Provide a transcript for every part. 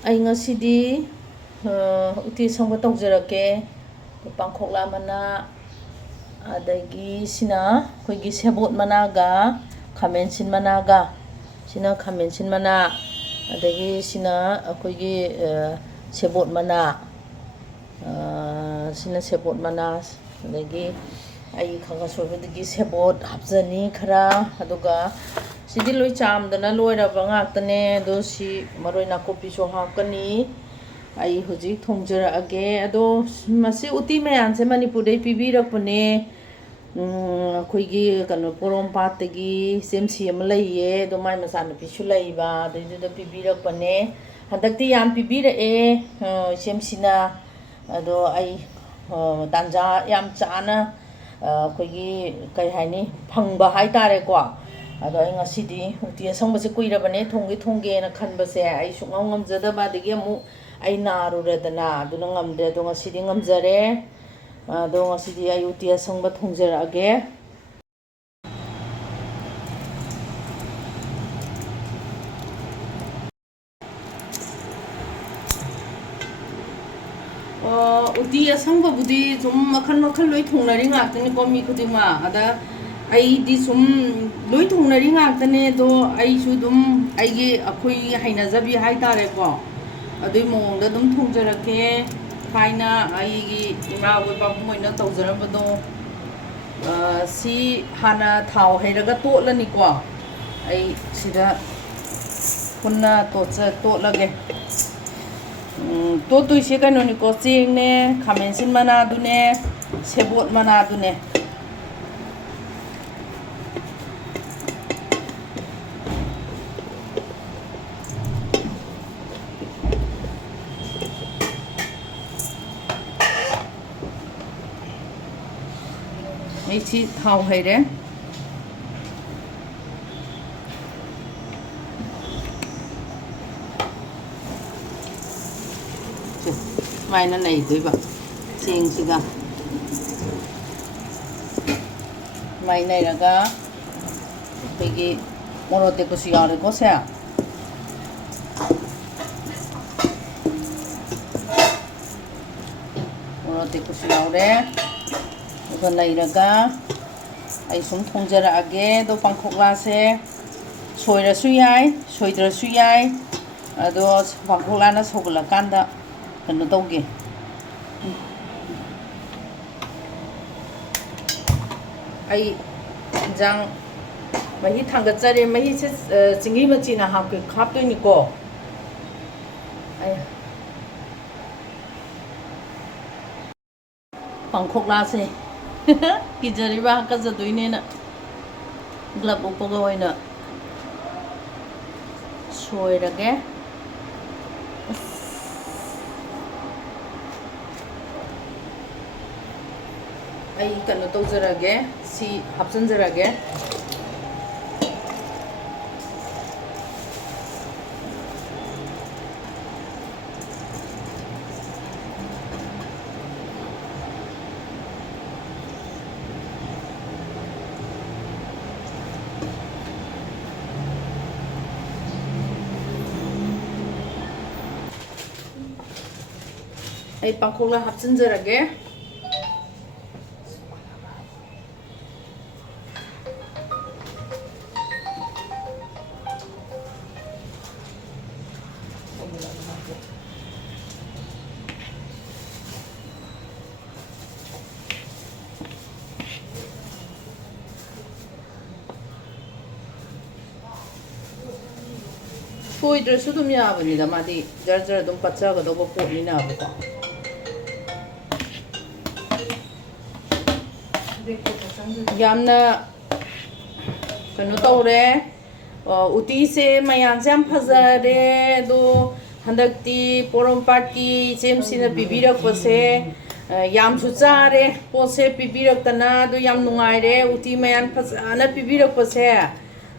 ꯑꯩ ꯉꯁꯤꯗꯤ ꯎꯇꯤ ꯑꯁꯪꯕ ꯇꯧꯖꯔꯛꯀꯦ. ꯄꯥꯡꯈꯣꯛꯂꯥ ꯃꯅꯥ ꯑꯗꯒꯤ ꯁꯤꯅ ꯑꯩꯈꯣꯏꯒꯤ ꯁꯦꯕꯣꯠ ꯃꯅꯥꯒ ꯈꯥꯃꯦꯟꯁꯤꯟ ꯃꯅꯥꯒꯁꯤꯅ ꯈꯥꯃꯦꯟꯁꯤꯟ ꯃꯅꯥ ꯑꯗꯒꯤ ꯁꯤꯅ ꯑꯩꯈꯣꯏꯒꯤ ꯁꯦꯕꯣꯠ ꯃꯅꯥ sina sebot manas lagi ai khanga soibadagi sebot hapjani khara aduga sidi loi chamdana loiraba ngaktane do si maroi nakopi so hapkani ai huji thongjara age ado masi uti mayan se manipur dei pibirakpane khoigi kano porompat tagi semsi am laiye do mai masana pisu laiba de pibirakpane hadakti yam pibira e semsina ado ai tanja yam chana khoigi kai haini phangba hai tare ko ado ai ngasidi uti asangba se kuirabane thongge na khanba se ai sungam ngamjada ba degi amu ai naru redana aduna ngamde do ngasidi ngamjare ado ngasidi ai uti asangba thongjara age uti asangba budi zum makhan loi thongnari ngaktani ko mi khudima ada ai di sum loi thongnari ngaktane do ai su dum ai gi akhoi hainajabi hai tare ko adui mongda dum thongjarake khaina ai gi ima boi pa moina tawjarabado si hana thau heiraga totlani ko ai sida punna totlage to tuise kanoni ko cheng ne khamensin mana dune sebot mana dune mechi thau haire mai nó này tới vậy chiên siga mai này là cái moro te ko siya re ko sa moro te ko siya re ko này là ai sum thongjara age do pangkhokla se soira suyai soidra suyai ado pangkhokla na sogla kanda kano tauge ai jang mahi thangatsare mahi se chingi machi na hapke khaptoi ni ko ai pangkhokla se kijari ba ka jadoi ne na glab upoga oina soirage ai kano tawjarage si hapjanjarage ai pangkhokla hapjanjarage soidrasu dum yabanida madi jar dum patchaga do potni na ba yamna kano tawre uti se mayan jam phajare do handakti porompat ki semsina pibirak pose yam su chare pose pibirak tana do yam nungai re uti mayan phajana pibirak pose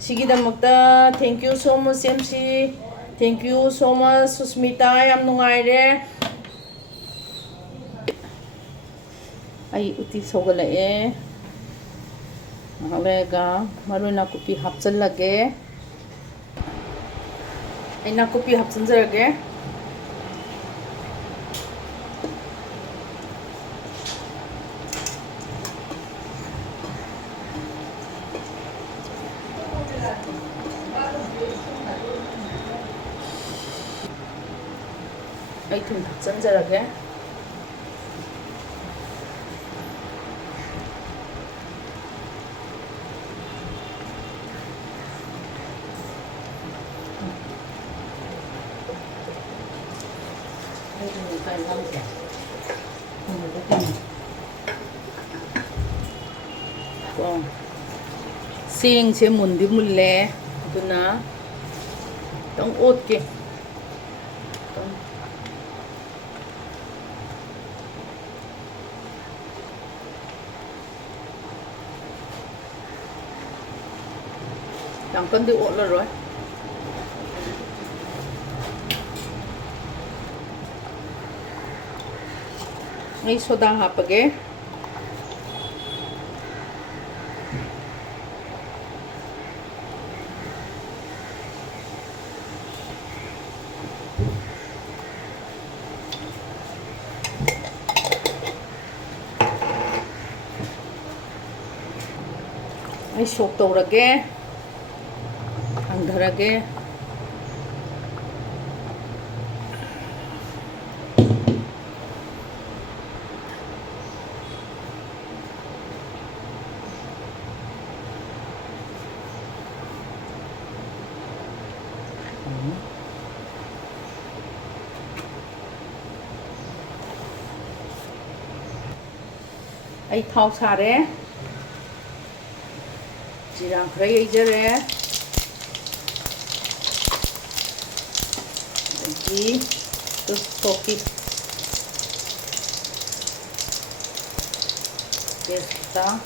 sigidamakta thank you so much MC thank you so much Susmita yam nungai re ai uti sogala e halega maroi nakopi hapchal lage ai nakopi hapchanjarage ꯑꯩ ꯊꯨꯝ ꯊꯥꯛꯆꯟꯖꯔꯒꯦ. ꯆꯦꯡꯁꯦ ꯃꯨꯟꯗꯤ ꯃꯨꯜꯂꯦ ꯑꯗꯨꯅ ꯈꯤꯇꯪ ꯑꯣꯠꯀꯦ. ꯌꯥꯝ ꯀꯟꯗꯤ ꯑꯣꯠꯂꯔꯣꯏ. ꯑꯩ ꯁꯣꯗꯥ ꯍꯥꯞꯄꯒꯦ. ꯑꯩ ꯁꯣꯛ ꯇꯧꯔꯒꯦ. ꯊꯥꯡꯊꯔꯒꯦ. ꯑꯩ ꯊꯥꯎ ꯁꯥꯔꯦ. ꯖꯤꯔꯥ ꯈꯔ ꯌꯩꯖꯔꯦ. ꯑꯗꯒꯤ ꯁꯣꯛꯀꯤ ꯇꯦꯁꯄꯇꯥ,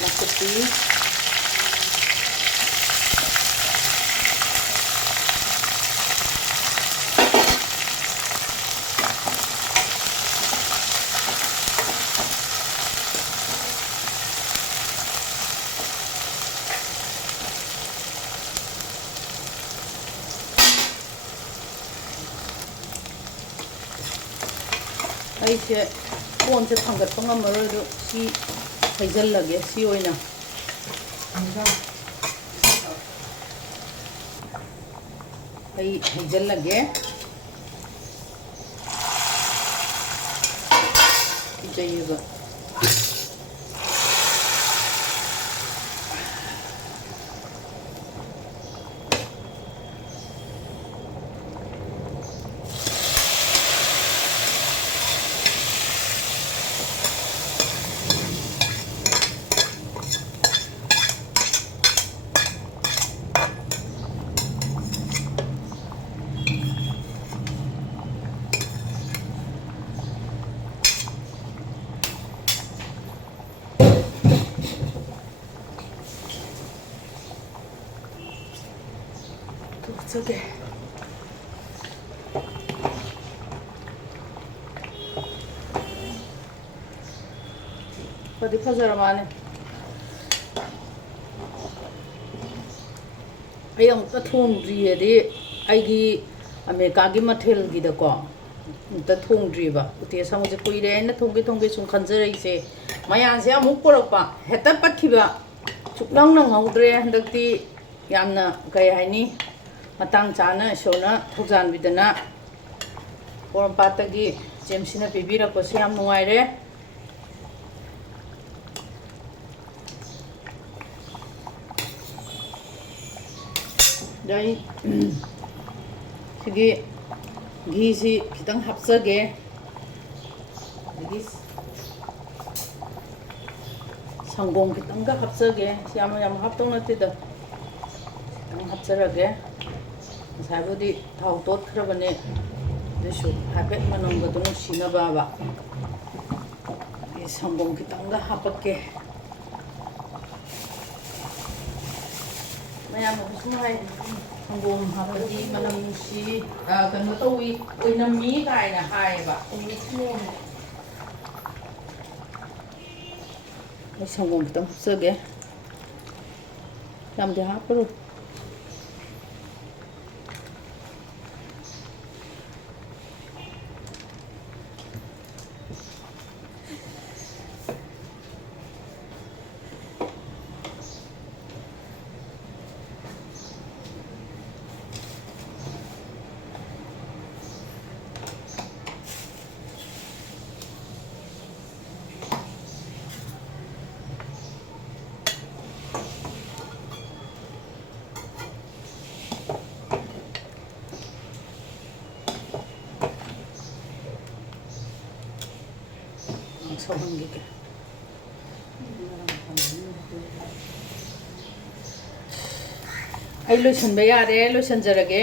nakuti, ꯑꯩꯁꯦ ꯀꯣꯟꯁꯦ ꯊꯥꯡꯒꯠꯄ ꯉꯝꯃꯔꯣꯏ ꯑꯗꯣ ꯁꯤ ꯍꯩꯖꯜꯂꯒꯦ. ꯁꯤ ꯑꯣꯏꯅ ꯑꯩ ꯍꯩꯖꯜꯂꯒꯦ. ꯄꯤꯖꯩꯌꯦꯕ. Okay. ꯐꯗꯤ ꯐꯖꯔ ꯃꯥꯜꯂꯦ. ꯑꯩ ꯑꯃꯨꯛꯇ ꯊꯣꯡꯗ꯭ꯔꯤꯌꯦꯗꯤ ꯑꯩꯒꯤ ꯑꯃꯦꯔꯤꯀꯥꯒꯤ ꯃꯊꯦꯜꯒꯤꯗꯀꯣ ꯑꯃꯨꯛꯇ ꯊꯣꯡꯗ꯭ꯔꯤꯕ. ꯎꯇꯤ ꯑꯁꯪꯕꯁꯦ ꯀꯨꯏꯔꯦ ꯑꯩꯅ ꯊꯣꯡꯒꯦ ꯁꯨꯝ ꯈꯟꯖꯔꯛꯏꯁꯦ. ꯃꯌꯥꯟꯁꯦ ꯑꯃꯨꯛ ꯄꯨꯔꯛꯄ ꯍꯦꯛꯇ ꯄꯠꯈꯤꯕ. ꯁꯨꯛꯅꯪ ꯅꯪꯍꯧꯗ꯭ꯔꯦ. ꯍꯟꯗꯛꯇꯤ ꯌꯥꯝꯅ ꯀꯩ ꯍꯥꯏꯅꯤ ꯃꯇꯥꯡ ꯆꯥꯅ ꯏꯁꯣꯔꯅ ꯊꯧꯖꯥꯟꯕꯤꯗꯅ ꯄꯣꯔꯣꯝꯄꯥꯠꯇꯒꯤ ꯆꯦꯝꯁꯤꯅ ꯄꯤꯕꯤꯔꯛꯄꯁꯦ ꯌꯥꯝ ꯅꯨꯡꯉꯥꯏꯔꯦ. ꯑꯩ ꯁꯤꯒꯤ ꯘꯤꯁꯤ ꯈꯤꯇꯪ ꯍꯥꯞꯆꯒꯦ. ꯑꯗꯒꯤ ꯁꯪꯒꯣꯝ ꯈꯤꯇꯪꯒ ꯍꯥꯞꯆꯒꯦ. ꯌꯥꯝ ꯍꯥꯞꯇꯧ ꯅꯠꯇꯦꯗ. ꯈꯤꯇꯪ ꯍꯥꯞꯆꯔꯒꯦ. ꯉꯁꯥꯏꯕꯨꯗꯤ ꯊꯥꯎ ꯇꯣꯠꯈ꯭ꯔꯕꯅꯦ ꯑꯗꯨꯁꯨ ꯍꯥꯏꯐꯦꯠ ꯃꯅꯝꯒꯗꯣ ꯅꯨꯡꯁꯤꯅꯕ. ꯁꯪꯒꯣꯝ ꯈꯤꯇꯪꯒ ꯍꯥꯞꯄꯛꯀꯦ. ꯃꯌꯥꯝꯅꯁꯨ ꯁꯨꯝ ꯍꯥꯏ ꯁꯪꯒꯣꯝ ꯍꯥꯞꯄꯗꯤ ꯃꯅꯝ ꯅꯨꯡꯁꯤ ꯀꯩꯅꯣ ꯇꯧꯋꯤ ꯑꯣꯏꯅꯝꯃꯤ ꯀꯥꯏꯅ ꯍꯥꯏꯌꯦꯕ. ꯑꯩ ꯁꯪꯒꯣꯝ ꯈꯤꯇꯪ ꯍꯥꯞꯆꯒꯦ. ꯌꯥꯝꯗꯤ ꯍꯥꯞꯄꯔꯣꯏ. ꯁꯧꯍꯟꯒꯦ ꯑꯩ ꯂꯣꯏꯁꯟꯕ ꯌꯥꯔꯦ ꯂꯣꯏꯁꯟꯖꯔꯒꯦ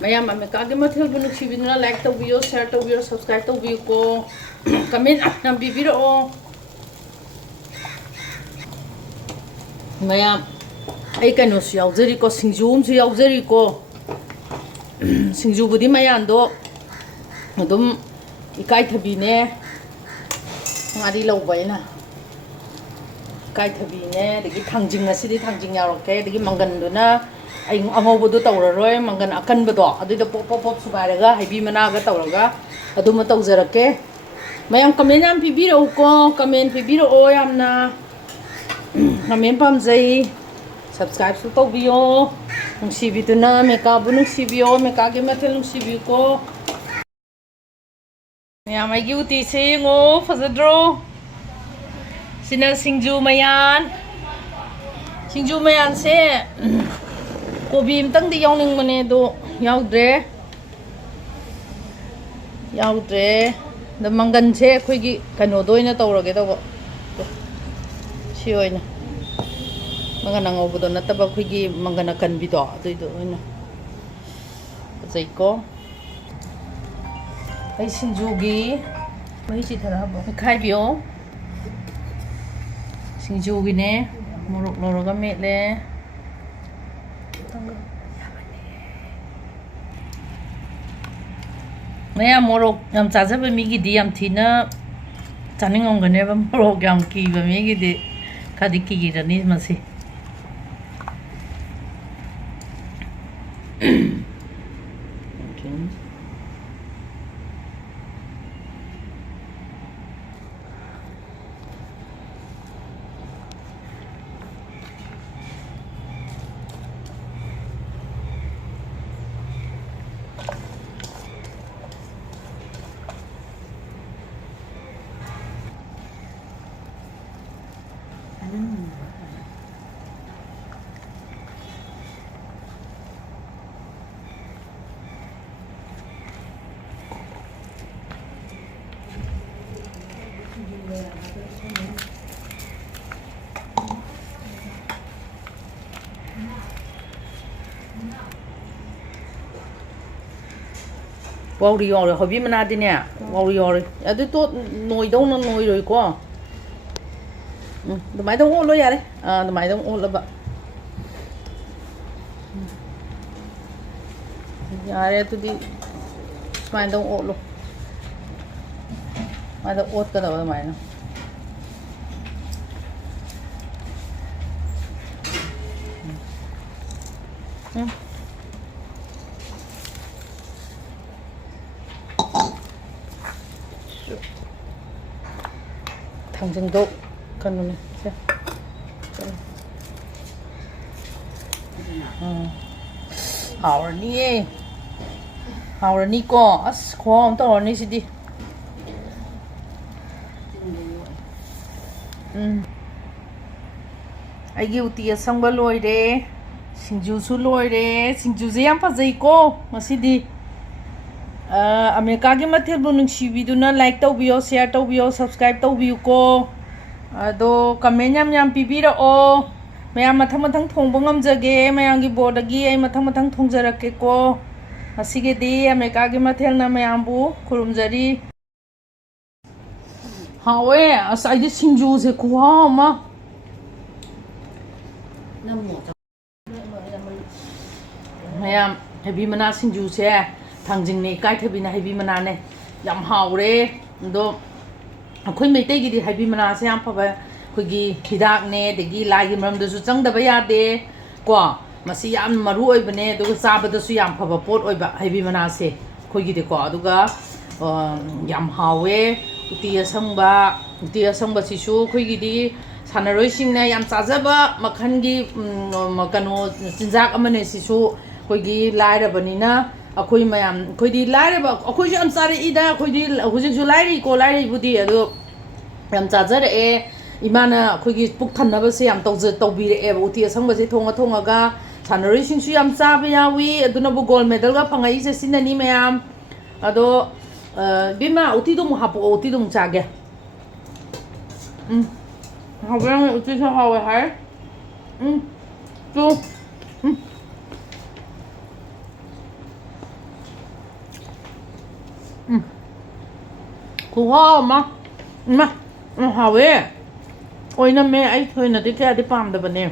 ꯃꯌꯥꯝ ꯑꯃꯦꯀꯥꯒꯤ ꯃꯊꯦꯜꯕꯨ ꯅꯨꯡꯁꯤꯕꯤꯗꯨꯅ ꯂꯥꯏꯛ ꯇꯧꯕꯤꯌꯣ ꯁꯦꯌꯔ ꯇꯧꯕꯤꯌꯣ ꯁꯕꯁꯀ꯭ꯔꯥꯏꯕ ꯇꯧꯕꯤꯌꯨꯀꯣ ꯀꯃꯦꯟ ꯌꯥꯝ ꯄꯤꯕꯤꯔꯛꯑꯣ ꯃꯌꯥꯝ ꯑꯩ ꯀꯩꯅꯣꯁꯨ ꯌꯥꯎꯖꯔꯤꯀꯣ ꯁꯤꯡꯖꯨ ꯑꯃꯁꯨ ꯌꯥꯎꯖꯔꯤꯀꯣ ꯁꯤꯡꯖꯨꯕꯨꯗꯤ ꯃꯌꯥꯝꯗꯣ ꯑꯗꯨꯝ ꯏꯀꯥꯏꯊꯕꯤꯅꯦ ꯉꯥꯔꯤ ꯂꯧꯕ ꯑꯩꯅ ꯏꯀꯥꯏꯊꯕꯤꯅꯦ ꯑꯗꯒꯤ ꯊꯥꯡꯖꯤꯡ ꯉꯁꯤꯗꯤ ꯊꯥꯡꯖꯤꯡ ꯌꯥꯎꯔꯛꯀꯦ ꯑꯗꯒꯤ ꯃꯪꯒꯟꯗꯨꯅ ꯑꯩ ꯑꯉꯧꯕꯗꯣ ꯇꯧꯔꯔꯣꯏ ꯃꯪꯒꯟ ꯑꯀꯟꯕꯗꯣ ꯑꯗꯨꯏꯗ ꯄꯣꯞ ꯄꯣꯞ ꯄꯣꯞ ꯁꯨꯒꯥꯏꯔꯒ ꯍꯩꯕꯤ ꯃꯅꯥꯒ ꯇꯧꯔꯒ ꯑꯗꯨꯃ ꯇꯧꯖꯔꯛꯀꯦ ꯃꯌꯥꯝ ꯀꯃꯦꯟ ꯌꯥꯝ ꯄꯤꯕꯤꯔꯛꯎꯀꯣ ꯀꯃꯦꯟ ꯄꯤꯕꯤꯔꯛꯑꯣ ꯌꯥꯝꯅ ꯀꯃꯦꯟ ꯄꯥꯝꯖꯩ ꯁꯕꯁꯀ꯭ꯔꯥꯏꯕꯁꯨ ꯇꯧꯕꯤꯌꯣ ꯅꯨꯡꯁꯤꯕꯤꯗꯨꯅ ꯃꯦꯀꯥꯕꯨ ꯅꯨꯡꯁꯤꯕꯤꯌꯣ ꯃꯦꯀꯥꯒꯤ ꯃꯊꯦꯜ ꯅꯨꯡꯁꯤꯕꯤꯌꯨꯀꯣ ꯃꯌꯥꯝ ꯑꯩꯒꯤ ꯎꯇꯤꯁꯦ ꯌꯦꯡꯉꯣ ꯐꯖꯗ꯭ꯔꯣ ꯁꯤꯅ ꯁꯤꯡꯖꯨ ꯃꯌꯥꯟꯁꯦ ꯀꯣꯕꯤ ꯑꯃꯇꯪꯗꯤ ꯌꯥꯎꯅꯤꯡꯕꯅꯦ ꯑꯗꯣ ꯌꯥꯎꯗ꯭ꯔꯦ ꯑꯗ ꯃꯪꯒꯟꯁꯦ ꯑꯩꯈꯣꯏꯒꯤ ꯀꯩꯅꯣꯗꯣ ꯑꯣꯏꯅ ꯇꯧꯔꯒꯦ ꯇꯧꯕ ꯁꯤ ꯑꯣꯏꯅ ꯃꯪꯒꯟ ꯑꯉꯧꯕꯗꯣ ꯅꯠꯇꯕ ꯑꯩꯈꯣꯏꯒꯤ ꯃꯪꯒꯟ ꯑꯀꯟꯕꯤꯗꯣ ꯑꯗꯨꯏꯗꯣ ꯑꯣꯏꯅ ꯐꯖꯩꯀꯣ ꯑꯩ ꯁꯤꯡꯖꯨꯒꯤ ꯃꯍꯤ ꯆꯤꯊꯔꯛꯑꯕꯣ ꯃꯤꯈꯥꯏꯕꯤꯌꯣ ꯁꯤꯡꯖꯨꯒꯤꯅꯦ ꯃꯣꯔꯣꯛ ꯂꯧꯔꯒ ꯃꯦꯠꯂꯦ ꯃꯌꯥꯝ ꯃꯣꯔꯣꯛ ꯌꯥꯝ ꯆꯥꯖꯕ ꯃꯤꯒꯤꯗꯤ ꯌꯥꯝ ꯊꯤꯅ ꯆꯥꯅꯤꯡꯉꯝꯒꯅꯦꯕ ꯃꯣꯔꯣꯛ ꯌꯥꯝ ꯀꯤꯕ ꯃꯤꯒꯤꯗꯤ ꯈꯔꯗꯤ ꯀꯤꯔꯅꯤ ꯃꯁꯤ ꯋꯥꯎꯔꯤ ꯋꯥꯎꯔꯤ ꯍꯣꯕꯤ ꯃꯅꯥꯗꯤꯅꯦ ꯋꯥꯎꯔꯤ ꯋꯥꯎꯔꯤ ꯑꯗꯨ ꯇꯣ ꯅꯣꯏꯗꯧꯅ ꯅꯣꯏꯔꯣꯏꯀꯣ ꯑꯗꯨꯃꯥꯏꯅ ꯑꯣꯠꯂꯣ ꯌꯥꯔꯦ ꯑꯗꯨꯃꯥꯏꯅ ꯑꯣꯠꯂꯕ ꯌꯥꯔꯦ ꯑꯗꯨꯗꯤ ꯁꯨꯃꯥꯏꯅ ꯑꯣꯠꯂꯣ ꯁꯨꯃꯥꯏꯅ ꯑꯣꯠꯀꯗꯕ ꯑꯗꯨꯃꯥꯏꯅ 당근도 그러네. 하오르니, 하오르니 거, 아스 고마움 또 오르니 시디. 아이기 우티 아상바 로이래, 싱주수 로이래, 싱주수 양 파자이고, 마시디. 아메리카기 마텔부 능시비두나 like tawbiyo, share tawbiyo, subscribe tawbiyo ko. Ado comment yam pibirao. Mayam mathang thongba ngamjage, mayamgi bodagi ay mathang thongjarake ko. Asigedi Amerikagi matel na mayambu kurumjari. Hawe asaidi singju se kuha ma. Mayam hebi mana singju se 당징네 까이터비나 하이비만하네 얌 하오래 도 ꯑꯩꯈꯣꯏ ꯃꯩꯇꯩꯒꯤꯗꯤ ꯍꯩꯕꯤ ꯃꯅꯥꯁꯦ ꯌꯥꯝ ꯐꯕ ꯑꯩꯈꯣꯏꯒꯤ ꯍꯤꯗꯥꯛꯅꯦ ꯑꯗꯒꯤ ꯂꯥꯏꯒꯤ ꯃꯔꯝꯗꯁꯨ ꯆꯪꯗꯕ ꯌꯥꯗꯦ ꯀꯣ ꯃꯁꯤ ꯌꯥꯝ ꯃꯔꯨ ꯑꯣꯏꯕꯅꯦ ꯑꯗꯨꯒ ꯆꯥꯕꯗꯁꯨ ꯌꯥꯝ ꯐꯕ ꯄꯣꯠ ꯑꯣꯏꯕ ꯍꯩꯕꯤ ꯃꯅꯥꯁꯦ ꯑꯩꯈꯣꯏꯒꯤꯗꯤꯀꯣ ꯑꯗꯨꯒ ꯌꯥꯝ ꯍꯥꯎꯋꯦ ꯎꯇꯤ ꯑꯁꯪꯕꯁꯤꯁꯨ ꯑꯩꯈꯣꯏꯒꯤꯗꯤ ꯁꯥꯟꯅꯔꯣꯏꯁꯤꯡꯅ ꯌꯥꯝ ꯆꯥꯖꯕ ꯃꯈꯜꯒꯤ ꯀꯩꯅꯣ ꯆꯤꯟꯖꯥꯛ ꯑꯃꯅꯦ ꯁꯤꯁꯨ ꯑꯩꯈꯣꯏꯒꯤ ꯂꯥꯏꯔꯕꯅꯤꯅ ꯑꯩꯈꯣꯏ ꯃꯌꯥꯝ ꯑꯩꯈꯣꯏꯗꯤ ꯂꯥꯏꯔꯕ ꯑꯩꯈꯣꯏꯁꯨ ꯌꯥꯝ ꯆꯥꯔꯛꯏꯗ ꯑꯩꯈꯣꯏꯗꯤ ꯍꯧꯖꯤꯛꯁꯨ ꯂꯥꯏꯔꯤꯀꯣ ꯂꯥꯏꯔꯤꯕꯨꯗꯤ ꯑꯗꯣ ꯌꯥम चाजरए इमाना अखोगी पुक थन्नबसे याम तौबिरए उती असंगबसे थोंगा सानरोइसिंसु याम चाबा यावी अदुनबु गोल्ड मेडल गा फंगाइसे सिननी मयाम अदो बिमा उती दुम हापो उती दुम चागे 하고양이 어디서 하고 할? 또. Kuha mà Hà về ôi năm mẹ ấy thôi là cái kia đi làm được vấn đề